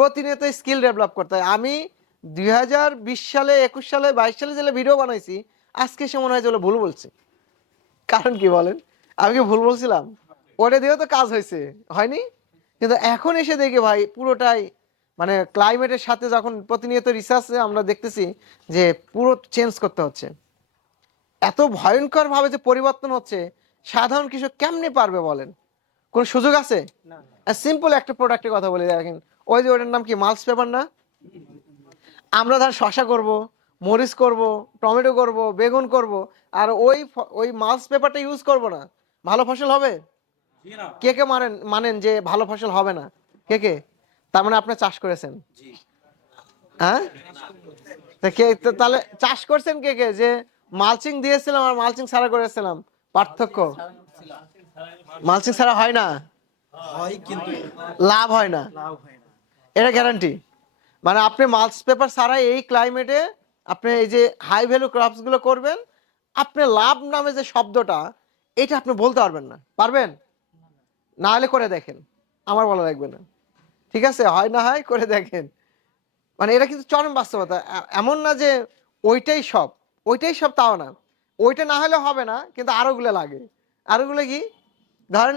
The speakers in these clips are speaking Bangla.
প্রতিনিয়ত স্কিল ডেভেলপ করতে হয়। আমি 2020 সালে 21 সালে 22 সালে যে ভিডিও বানাইছি আজকে সে মনে হয় যে ভুল বলছে। কারণ কি বলেন, আমি কি ভুল বলছিলাম? ওটা দিয়েও তো কাজ হয়েছে, হয়নি? কিন্তু এখন এসে দেখি ভাই পুরোটাই মানে ক্লাইমেটের সাথে যখন প্রতিনিয়ত রিসার্চে আমরা দেখতেছি যে পুরো চেঞ্জ করতে হচ্ছে, এত ভয়ঙ্কর ভাবে যে পরিবর্তন হচ্ছে, সাধারণ কৃষক কেমনে পারবে বলেন? কোন সুযোগ আছে? সিম্পল একটা প্রোডাক্টের কথা বলে দেখেন, ওই যে ওটার নাম কি, মাল্চ পেপার না? আমরা ধর শশা করব, মরিচ করব, টমেটো করব, বেগুন করব, আর ওই মাল্চ পেপারটা ইউজ করব না, ভালো ফসল হবে? কে কে মানেন যে ভালো ফসল হবে না? কে কে? তার মানে আপনি চাষ করেছেন? হ্যাঁ, তাহলে চাষ করছেন কে কে? যে মালচিং দিয়েছিলাম আর মালচিং ছাড়া করেছিলাম, পার্থক্য? মালচিং ছাড়া হয় না, লাভ হয় না, এটা গ্যারান্টি। মানে আপনি মাল্চ পেপার ছাড়াই এই ক্লাইমেটে আপনি এই যে হাই ভ্যালু ক্রপস গুলো করবেন, আপনি লাভ নামে যে শব্দটা, এটা আপনি বলতে পারবেন না। পারবেন? না হলে করে দেখেন, আমার বলা লাগবে না, ঠিক আছে? হয় না হয় করে দেখেন। মানে এটা কিন্তু চরম বাস্তবতা। এমন না যে ওইটাই সব, ওইটাই সব তাও না, ওইটা না হলে হবে না, কিন্তু আরোগুলো লাগে। আরোগুলো কি? ধরেন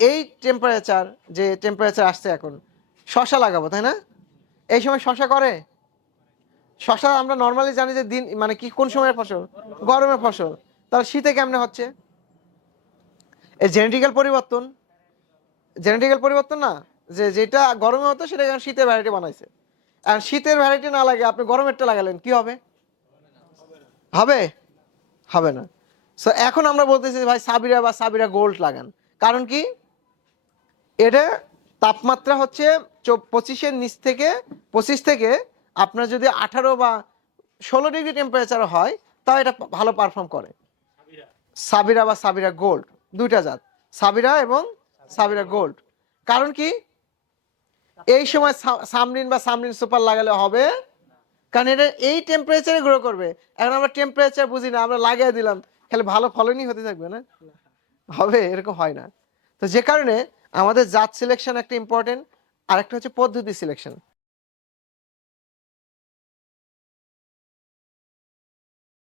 এই টেম্পারেচার, যে টেম্পারেচার আসছে এখন, শশা লাগাবো তাই না? এই সময় শশা করে? শশা আমরা নর্মালি জানি যে দিন মানে কি কোন সময়ের ফসল? গরমের ফসল। তাহলে শীতে কেমনে হচ্ছে? এই জেনেটিক্যাল পরিবর্তন, জেনেটিক্যাল পরিবর্তন না, যে যেটা গরমে হতো সেটা এখন শীতের ভ্যারাইটি বানাইছে। আর শীতের ভ্যারাইটি না লাগে আপনি গরমেরটা লাগালেন, কি হবে? হবে? হবে না। সো এখন আমরা বলতেছি ভাই সাবিরা বা সাবিরা গোল্ড লাগান। কারণ কি? এটা তাপমাত্রা হচ্ছে 25-এর নিচ থেকে, 25 থেকে আপনার যদি 18 বা 16 ডিগ্রি টেম্পারেচার হয়, তাও এটা ভালো পারফর্ম করে। সাবিরা বা সাবিরা গোল্ড, দুইটা জাত, সাবিরা এবং সাবিরা গোল্ড। কারণ কি? এই সময় সামরিন বা সামরিন সুপার লাগালে হবে, কারণ এটা এই টেম্পারেচারে গ্রো করবে। এখন আমরা টেম্পারেচার বুঝি না, আমরা লাগিয়ে দিলাম, খালি ভালো ফলনই হতে থাকবে না, হবে? এরকম হয় না। তো যে কারণে আমাদের জাত সিলেকশন একটা ইম্পর্টেন্ট, আর একটা হচ্ছে পদ্ধতি সিলেকশন।